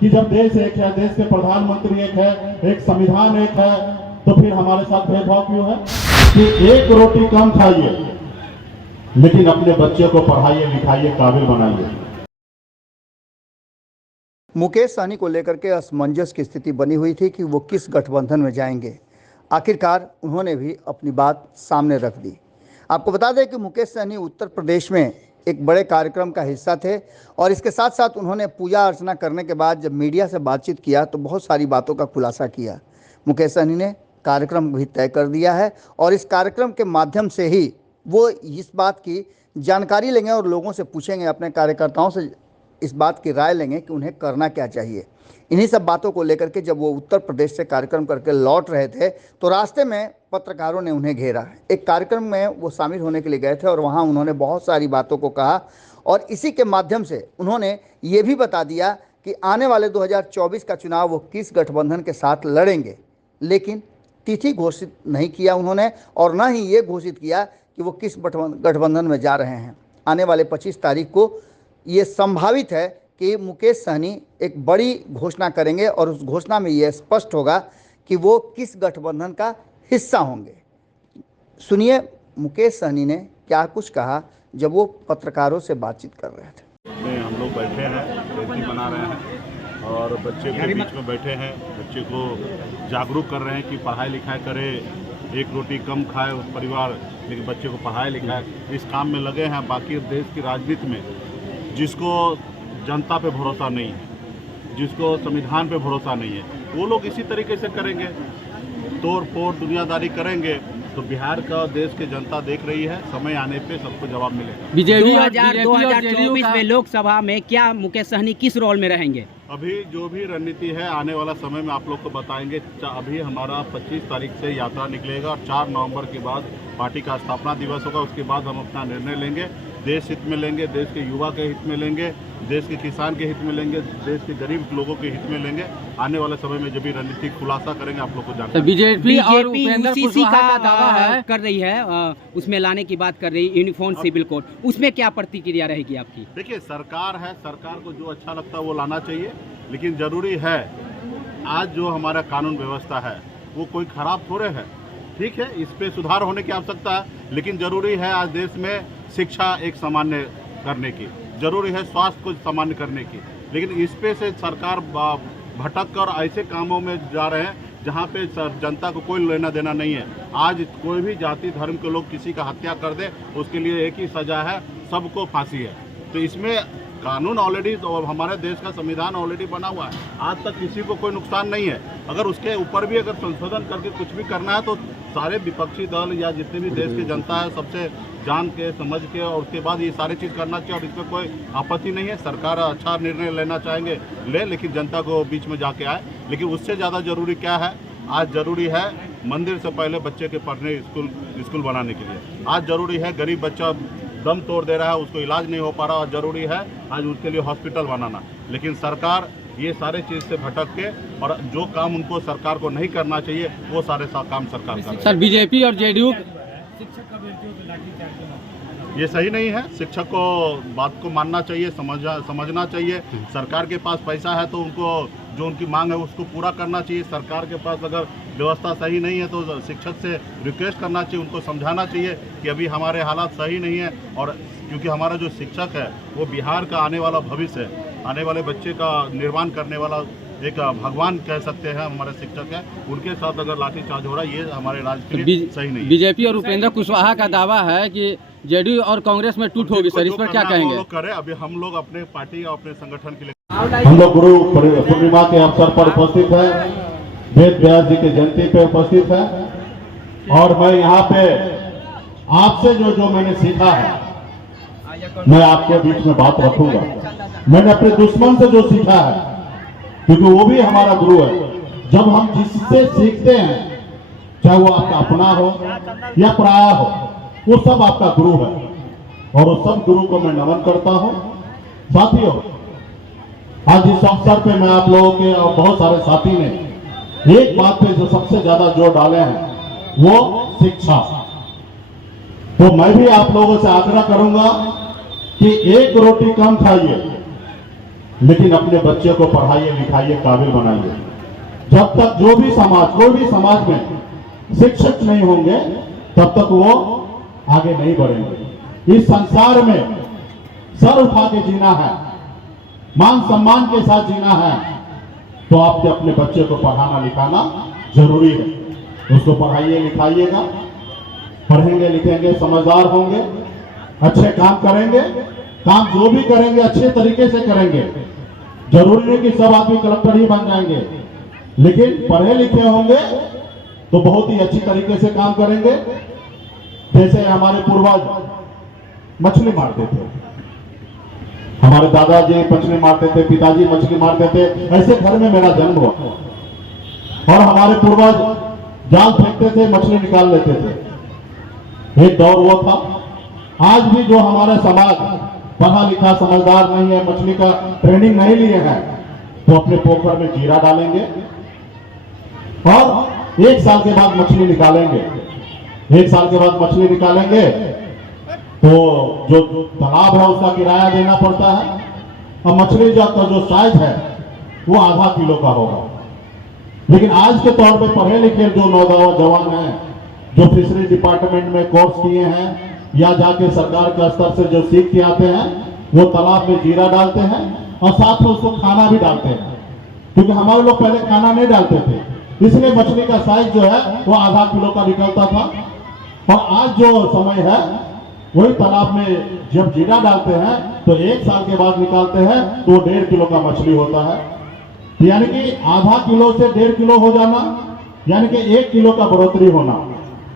कि जब देश एक है, देश के प्रधानमंत्री एक है, एक संविधान एक है, तो फिर हमारे साथ भेदभाव क्यों है कि एक रोटी कम खाइए लेकिन अपने बच्चे को पढ़ाइए लिखाइए काबिल बनाइए। मुकेश सहनी को लेकर के असमंजस की स्थिति बनी हुई थी कि वो किस गठबंधन में जाएंगे। आखिरकार उन्होंने भी अपनी बात सामने रख दी। आपको बता दें कि मुकेश सहनी उत्तर प्रदेश में एक बड़े कार्यक्रम का हिस्सा थे और इसके साथ साथ उन्होंने पूजा अर्चना करने के बाद जब मीडिया से बातचीत किया तो बहुत सारी बातों का खुलासा किया। मुकेश सहनी ने कार्यक्रम भी तय कर दिया है और इस कार्यक्रम के माध्यम से ही वो इस बात की जानकारी लेंगे और लोगों से पूछेंगे, अपने कार्यकर्ताओं से इस बात की राय लेंगे कि उन्हें करना क्या चाहिए। इन्हीं सब बातों को लेकर के जब वो उत्तर प्रदेश से कार्यक्रम करके लौट रहे थे तो रास्ते में पत्रकारों ने उन्हें घेरा। एक कार्यक्रम में वो शामिल होने के लिए गए थे और वहाँ उन्होंने बहुत सारी बातों को कहा और इसी के माध्यम से उन्होंने ये भी बता दिया कि आने वाले 2024 का चुनाव वो किस गठबंधन के साथ लड़ेंगे, लेकिन तिथि घोषित नहीं किया उन्होंने और न ही ये घोषित किया कि वो किस गठबंधन में जा रहे हैं। आने वाले 25 तारीख को ये संभावित है कि मुकेश सहनी एक बड़ी घोषणा करेंगे और उस घोषणा में ये स्पष्ट होगा कि वो किस गठबंधन का हिस्सा होंगे। सुनिए मुकेश सहनी ने क्या कुछ कहा जब वो पत्रकारों से बातचीत कर रहे थे। हम लोग बैठे हैं, रेसिपी बना रहे हैं और बच्चे के बीच में बैठे हैं, बच्चे को जागरूक कर रहे हैं कि पढ़ाई लिखाई करे, एक रोटी कम खाए उस परिवार, लेकिन बच्चे को पढ़ाई लिखाए इस काम में लगे हैं। बाकी देश की राजनीति में जिसको जनता पे भरोसा नहीं है, जिसको संविधान पे भरोसा नहीं है, वो लोग इसी तरीके से करेंगे, तोड़ फोड़ दुनियादारी करेंगे। तो बिहार का देश की जनता देख रही है, समय आने पे सबको जवाब मिलेगा। बीजेपी 2024 में लोकसभा में क्या मुकेश सहनी किस रोल में रहेंगे? अभी जो भी रणनीति है आने वाला समय में आप लोग को बताएंगे। अभी हमारा 25 तारीख से यात्रा निकलेगा और 4 नवंबर के बाद पार्टी का स्थापना दिवस होगा। उसके बाद हम अपना निर्णय लेंगे, देश हित में लेंगे, देश के युवा के हित में लेंगे, देश के किसान के हित में लेंगे, देश के गरीब लोगों के हित में लेंगे। आने वाले समय में जब भी रणनीति खुलासा करेंगे आप लोग को जानकारी। बीजेपी और UCC का दावा है कर रही है, उसमें लाने की बात कर रही है, यूनिफॉर्म सिविल कोड, उसमें क्या प्रतिक्रिया रहेगी आपकी? देखिए सरकार है, सरकार को जो अच्छा लगता है वो लाना चाहिए, लेकिन जरूरी है आज जो हमारा कानून व्यवस्था है वो कोई खराब थोड़े है। ठीक है, इस पे सुधार होने की आवश्यकता है, लेकिन जरूरी है आज देश में शिक्षा एक सामान्य करने की, जरूरी है स्वास्थ्य को सामान्य करने की, लेकिन इस पे से सरकार भटक कर ऐसे कामों में जा रहे हैं जहाँ पे जनता को कोई लेना देना नहीं है। आज कोई भी जाति धर्म के लोग किसी का हत्या कर दे उसके लिए एक ही सजा है, सबको फांसी है। तो इसमें कानून ऑलरेडी, हमारे देश का संविधान ऑलरेडी बना हुआ है, आज तक किसी को कोई नुकसान नहीं है। अगर उसके ऊपर भी अगर संशोधन करके कुछ भी करना है तो सारे विपक्षी दल या जितने भी देश की जनता है सबसे जान के समझ के और उसके बाद ये सारी चीज़ करना चाहिए और इसमें कोई आपत्ति नहीं है। सरकार अच्छा निर्णय लेना चाहेंगे ले, लेकिन जनता को बीच में जाके आए। लेकिन उससे ज़्यादा जरूरी क्या है, आज जरूरी है मंदिर से पहले बच्चे के पढ़ने स्कूल बनाने के लिए। आज जरूरी है गरीब बच्चा दम तोड़ दे रहा है, उसको इलाज नहीं हो पा रहा, और जरूरी है आज उसके लिए हॉस्पिटल बनाना। लेकिन सरकार ये सारे चीज़ से भटक के और जो काम उनको सरकार को नहीं करना चाहिए वो सारे काम सरकार कर रही है। सर बीजेपी और जेडीयू ये सही नहीं है। शिक्षक को बात को मानना चाहिए, समझना चाहिए। सरकार के पास पैसा है तो उनको जो उनकी मांग है उसको पूरा करना चाहिए। सरकार के पास अगर व्यवस्था सही नहीं है तो शिक्षक से रिक्वेस्ट करना चाहिए, उनको समझाना चाहिए कि अभी हमारे हालात सही नहीं है। और क्योंकि हमारा जो शिक्षक है वो बिहार का आने वाला भविष्य है, आने वाले बच्चे का निर्माण करने वाला एक भगवान कह सकते हैं हमारे शिक्षक हैं। उनके साथ अगर लाठीचार्ज हो रहा है ये हमारे राज्य के लिए सही नहीं है। बीजेपी और उपेंद्र कुशवाहा का दावा है कि जेडीयू और कांग्रेस में टूट होगी। सर इस पर क्या कहेंगे? लोग करें, अभी हम लोग अपने पार्टी और अपने संगठन के लिए हम लोग गुरु पूर्णिमा के अवसर पर उपस्थित है, वेद व्यास जी की जयंती पे उपस्थित है और मैं यहाँ पे आपसे जो मैंने सीखा है मैं आपके बीच में बात रखूंगा। मैंने अपने दुश्मन से जो सीखा है, क्योंकि वो भी हमारा गुरु है। जब हम जिससे सीखते हैं चाहे वो आपका अपना हो या पराया हो, वो सब आपका गुरु है और उस सब गुरु को मैं नमन करता हूं। साथियों आज इस अवसर पे मैं आप लोगों के और बहुत सारे साथी ने एक बात पे जो सबसे ज्यादा जोर डाले हैं वो शिक्षा। तो मैं भी आप लोगों से आग्रह करूंगा कि एक रोटी कम खाइए लेकिन अपने बच्चे को पढ़ाइए लिखाइए, काबिल बनाइए। जब तक जो भी समाज, कोई भी समाज में शिक्षक नहीं होंगे तब तक वो आगे नहीं बढ़ेंगे। इस संसार में सर उठा के जीना है, मान सम्मान के साथ जीना है, तो आपके अपने बच्चे को पढ़ाना लिखाना जरूरी है। उसको पढ़ाइए लिखाइएगा, पढ़ेंगे लिखेंगे, समझदार होंगे, अच्छे काम करेंगे, काम जो भी करेंगे अच्छे तरीके से करेंगे। जरूरी नहीं कि सब आदमी कलेक्टर ही बन जाएंगे, लेकिन पढ़े लिखे होंगे तो बहुत ही अच्छी तरीके से काम करेंगे। जैसे हमारे पूर्वज मछली मारते थे, हमारे दादाजी मछली मारते थे, पिताजी मछली मारते थे, ऐसे घर में मेरा जन्म हुआ। और हमारे पूर्वज जाल फेंकते थे, मछली निकाल लेते थे। एक दौर वो था। आज भी जो हमारा समाज पढ़ा लिखा समझदार नहीं है, मछली का ट्रेनिंग नहीं लिए हैं, तो अपने पोखर में जीरा डालेंगे और 1 साल के बाद मछली निकालेंगे। 1 साल के बाद मछली निकालेंगे तो जो तालाब है उसका किराया देना पड़ता है, और मछली का जो साइज है वो आधा किलो का होगा। लेकिन आज के तौर पे पढ़े लिखे जो नौजवान हैं, जो फिशरी डिपार्टमेंट में कोर्स किए हैं या जाके सरकार के स्तर से जो सीख के आते हैं, वो तालाब में जीरा डालते हैं और साथ में उसको खाना भी डालते हैं। क्योंकि हमारे लोग पहले खाना नहीं डालते थे, इसलिए मछली का साइज जो है वो आधा किलो का निकलता था। और आज जो समय है वही तालाब में जब जीरा डालते हैं तो 1 साल के बाद निकालते हैं तो 1.5 किलो का मछली होता है। यानी कि आधा किलो से 1.5 किलो हो जाना, यानी कि 1 किलो का बढ़ोतरी होना।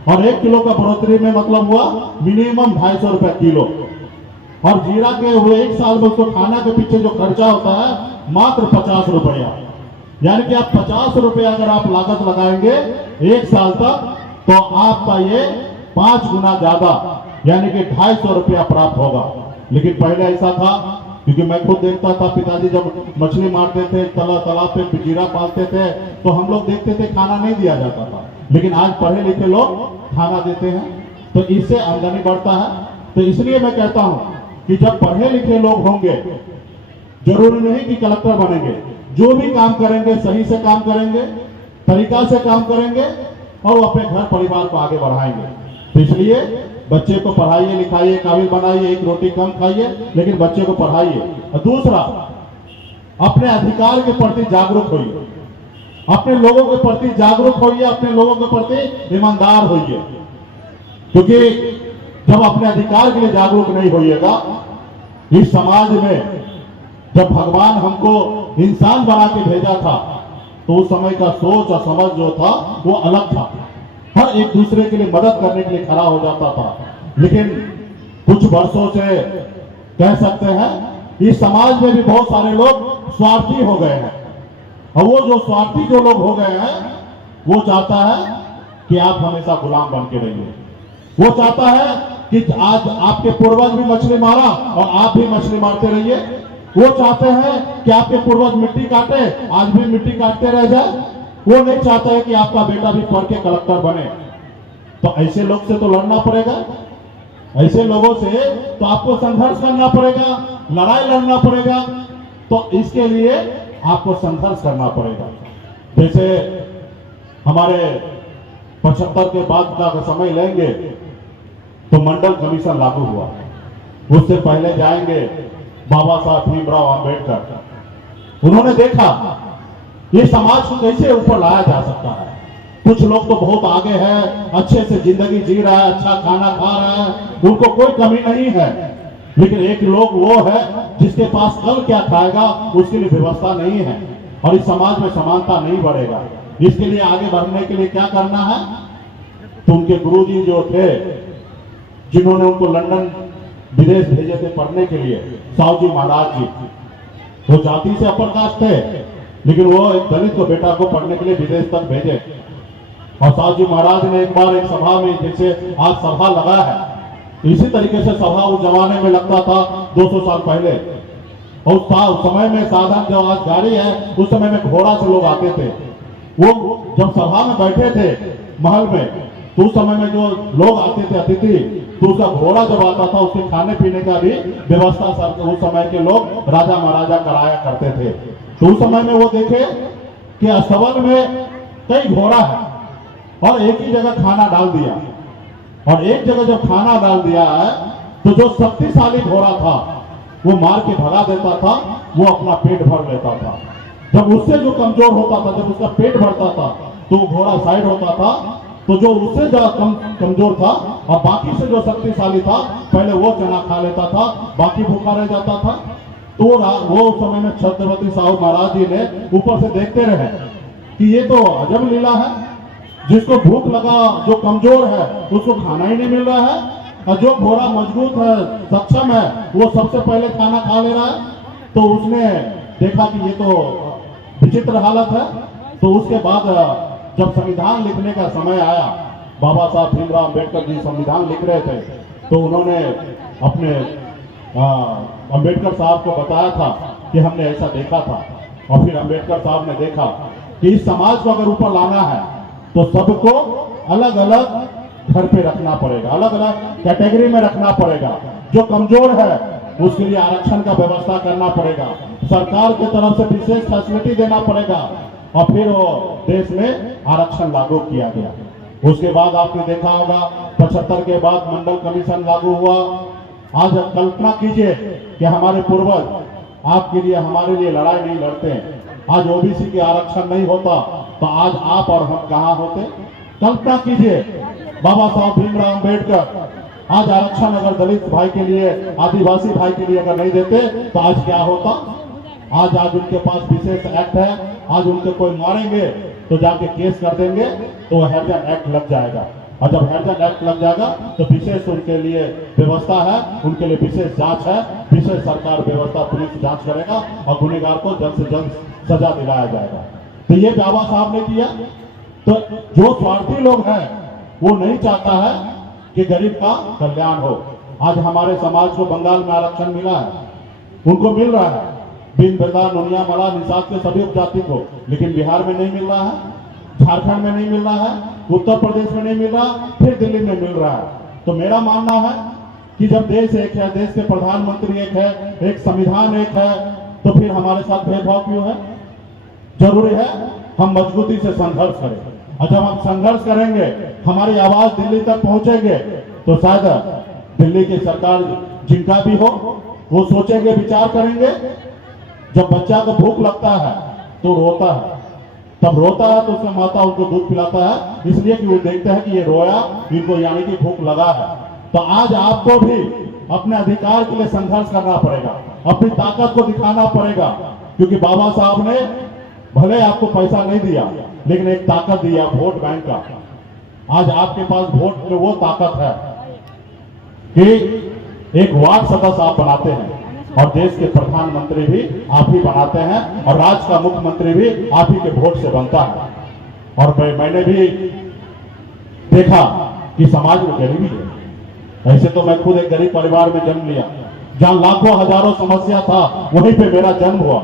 और 1 किलो का बढ़ोतरी में मतलब हुआ मिनिमम 250 रुपए किलो। और जीरा के हुए 1 साल में उसको खाना के पीछे जो खर्चा होता है मात्र 50 रुपया। यानी कि आप 50 रुपया अगर आप लागत लगाएंगे 1 साल तक, तो आपका ये 5 गुना ज्यादा यानी कि 250 रुपया प्राप्त होगा। लेकिन पहले ऐसा था, क्योंकि मैं खुद देखता था, पिताजी जब मछली मारते थे, तालाब पे जीरा पालते थे, तो हम लोग देखते थे खाना नहीं दिया जाता था। लेकिन आज पढ़े लिखे लोग खाना देते हैं, तो इससे आमदनी बढ़ता है। तो इसलिए मैं कहता हूं कि जब पढ़े लिखे लोग होंगे, जरूरी नहीं कि कलेक्टर बनेंगे, जो भी काम करेंगे सही से काम करेंगे, तरीका से काम करेंगे और वो अपने घर परिवार को आगे बढ़ाएंगे। तो इसलिए बच्चे को पढ़ाइए लिखाइए, काबिल बनाइए, 1 रोटी कम खाइए, लेकिन बच्चे को पढ़ाइए। और दूसरा, अपने अधिकार के प्रति जागरूक होइए, अपने लोगों के प्रति जागरूक होइए, अपने लोगों के प्रति ईमानदार होइए। क्योंकि जब अपने अधिकार के लिए जागरूक नहीं होइएगा, इस समाज में जब भगवान हमको इंसान बना के भेजा था, तो उस समय का सोच और समझ जो था वो अलग था। हर एक दूसरे के लिए मदद करने के लिए खड़ा हो जाता था। लेकिन कुछ वर्षों से कह सकते हैं इस समाज में भी बहुत सारे लोग स्वार्थी हो गए हैं। और वो जो स्वार्थी जो लोग हो गए हैं, वो चाहता है कि आप हमेशा गुलाम बन के रहिए। वो चाहता है कि आज आपके पूर्वज भी मछली मारा और आप भी मछली मारते रहिए। वो चाहते हैं कि आपके पूर्वज मिट्टी काटे, आज भी मिट्टी काटते रह जाए। वो नहीं चाहता है कि आपका बेटा भी पढ़ के कलेक्टर बने। तो ऐसे लोग से तो लड़ना पड़ेगा, ऐसे लोगों से तो आपको संघर्ष करना पड़ेगा, लड़ाई लड़ना पड़ेगा। तो इसके लिए आपको संघर्ष करना पड़ेगा। जैसे हमारे 75 के बाद का समय लेंगे तो मंडल कमीशन लागू हुआ। उससे पहले जाएंगे बाबा साहब भीमराव अंबेडकर। उन्होंने देखा ये समाज को कैसे ऊपर लाया जा सकता है। कुछ लोग तो बहुत आगे हैं, अच्छे से जिंदगी जी रहा है, अच्छा खाना खा रहा है, उनको कोई कमी नहीं है। लेकिन एक लोग वो है जिसके पास कल क्या खाएगा उसके लिए व्यवस्था नहीं है। और इस समाज में समानता नहीं बढ़ेगा। इसके लिए आगे बढ़ने के लिए क्या करना है, तो उनके गुरुजी जो थे, जिन्होंने उनको लंदन विदेश भेजे थे पढ़ने के लिए, साहू जी महाराज जी, वो जाति से अपर कास्ट थे, लेकिन वो एक दलित को बेटा को पढ़ने के लिए विदेश तक भेजे। और साहू जी महाराज ने एक बार एक सभा में, जैसे आज सभा लगा है, इसी तरीके से सभा उस जमाने में लगता था 200 साल पहले। और उस समय में साधन जो आज गाड़ी है, उस समय में घोड़ा से लोग आते थे। वो जब सभा में बैठे थे महल में, तो उस समय में जो लोग आते थे अतिथि, तो उसका घोड़ा जब आता था उसके खाने पीने का भी व्यवस्था उस समय के लोग राजा महाराजा कराया करते थे। तो उस समय में वो देखे कि अस्तबल में कई घोड़ा है और एक ही जगह खाना डाल दिया, और एक जगह जब खाना डाल दिया है तो जो शक्तिशाली घोड़ा था वो मार के भगा देता था, वो अपना पेट भर लेता था। जब उससे जो कमजोर होता था, जब उसका पेट भरता था तो वो घोड़ा साइड होता था, तो जो उससे ज्यादा कमजोर था और बाकी से जो शक्तिशाली था पहले वो चना खा लेता था, बाकी भूखा रह जाता था। तो वो उस समय में छत्रपति साहू महाराज जी ने ऊपर से देखते रहे कि ये तो अजब लीला है, जिसको भूख लगा, जो कमजोर है उसको खाना ही नहीं मिल रहा है, और जो घोड़ा मजबूत है, सक्षम है, वो सबसे पहले खाना खा ले रहा है। तो उसने देखा कि ये तो विचित्र हालत है। तो उसके बाद जब संविधान लिखने का समय आया, बाबा साहब भीमराव अम्बेडकर जी संविधान लिख रहे थे, तो उन्होंने अपने अम्बेडकर साहब को बताया था कि हमने ऐसा देखा था। और फिर अम्बेडकर साहब ने देखा कि इस समाज को अगर ऊपर लाना है तो सबको अलग अलग घर पे रखना पड़ेगा, अलग अलग कैटेगरी में रखना पड़ेगा। जो कमजोर है उसके लिए आरक्षण का व्यवस्था करना पड़ेगा, सरकार की तरफ से विशेष फैसिलिटी देना पड़ेगा, और फिर वो देश में आरक्षण लागू किया गया। उसके बाद आपने देखा होगा 75 के बाद मंडल कमीशन लागू हुआ। आज कल्पना कीजिए कि हमारे पूर्वज आपके लिए, हमारे लिए लड़ाई नहीं लड़ते हैं। आज ओबीसी के आरक्षण नहीं होता तो आज आप और हम कहां होते। कल्पना कीजिए, बाबा साहब भीमराव अम्बेडकर आज आरक्षण अगर दलित भाई के लिए, आदिवासी भाई के लिए अगर नहीं देते तो आज क्या होता। आज उनके पास विशेष एक्ट है, आज उनके कोई मारेंगे तो जाके केस कर देंगे तो हैरिजन एक्ट लग जाएगा, और जब हैरिजन एक्ट लग जाएगा तो विशेष उनके लिए व्यवस्था है, उनके लिए विशेष जांच है, विशेष सरकार व्यवस्था पुलिस जांच करेगा और गुनहगार को जल्द से जल्द सजा दिलाया जाएगा। तो ये बाबा साहब ने किया। तो जो स्वार्थी लोग हैं वो नहीं चाहता है कि गरीब का कल्याण हो। आज हमारे समाज को बंगाल में आरक्षण मिला है, उनको मिल रहा है, बिन बेदा, नोनिया, मला, निषाद के सभी उपजाति को, लेकिन बिहार में नहीं मिल रहा है, झारखंड में नहीं मिल रहा है, उत्तर प्रदेश में नहीं मिल रहा, फिर दिल्ली में मिल रहा है। तो मेरा मानना है कि जब देश एक है, देश के प्रधानमंत्री एक है, एक संविधान एक है, तो फिर हमारे साथ भेदभाव क्यों है। जरूरी है हम मजबूती से संघर्ष करें, और जब हम संघर्ष करेंगे, हमारी आवाज दिल्ली तक पहुंचेंगे, तो शायद दिल्ली की सरकार जिनका भी हो वो सोचेंगे, विचार करेंगे। जब बच्चा को भूख लगता है तो रोता है, तब रोता है तो उसका माता उनको दूध पिलाता है, इसलिए कि वो देखते हैं कि ये रोया, इनको यानी कि भूख लगा है। तो आज आपको भी अपने अधिकार के लिए संघर्ष करना पड़ेगा, अपनी ताकत को दिखाना पड़ेगा, क्योंकि बाबा साहब ने भले आपको पैसा नहीं दिया, लेकिन एक ताकत दिया, वोट बैंक का। आज आपके पास वोट में वो ताकत है कि एक वार्ड सदस्य आप बनाते हैं, और देश के प्रधानमंत्री भी आप ही बनाते हैं, और राज्य का मुख्यमंत्री भी आप ही के वोट से बनता है। और मैंने भी देखा कि समाज में गरीबी है। ऐसे तो मैं खुद एक गरीब परिवार में जन्म लिया, जहां लाखों हजारों समस्या था, वहीं पे मेरा जन्म हुआ।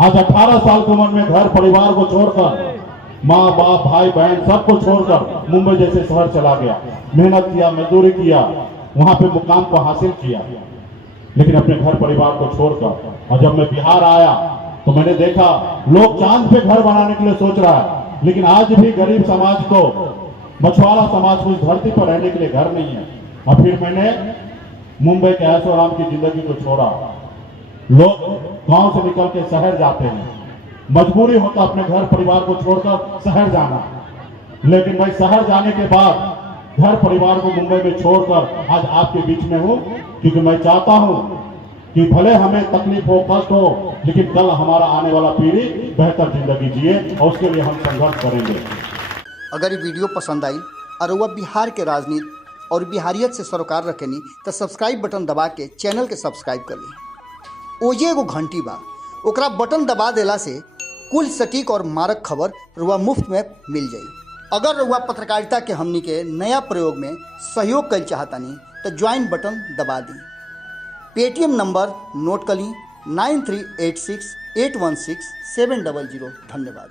आज 18 साल की उम्र में घर परिवार को छोड़कर, माँ बाप भाई बहन सबको छोड़कर मुंबई जैसे शहर चला गया, मेहनत किया, मजदूरी किया, वहां पे मुकाम को हासिल किया, लेकिन अपने घर परिवार को छोड़कर। और जब मैं बिहार आया तो मैंने देखा लोग चांद पे घर बनाने के लिए सोच रहा है, लेकिन आज भी गरीब समाज को, मछुआरा समाज को इस धरती पर रहने के लिए घर नहीं है। और फिर मैंने मुंबई के ऐशो आराम की जिंदगी को छोड़ा। लोग गांव से निकल के शहर जाते हैं, मजबूरी होता अपने घर परिवार को छोड़कर शहर जाना, लेकिन मैं शहर जाने के बाद घर परिवार को मुंबई में छोड़कर आज आपके बीच में हूं, क्योंकि मैं चाहता हूं कि भले हमें तकलीफ हो, कष्ट हो, लेकिन कल हमारा आने वाला पीढ़ी बेहतर जिंदगी जिए, और उसके लिए हम संघर्ष करेंगे। अगर ये वीडियो पसंद आई और वह बिहार के राजनीति और बिहारियत से सरोकार रखेनी तो सब्सक्राइब बटन दबा के चैनल के सब्सक्राइब कर ली। ओजे एगो घंटी बा, ओकरा बटन दबा देला से कुल सटीक और मारक खबर रुआ मुफ्त में मिल जाई। अगर रुआ पत्रकारिता के हमनी के नया प्रयोग में सहयोग कर चाहतानी तो ज्वाइन बटन दबा दी। पेटीएम नंबर नोट कर ली 9386816700। धन्यवाद।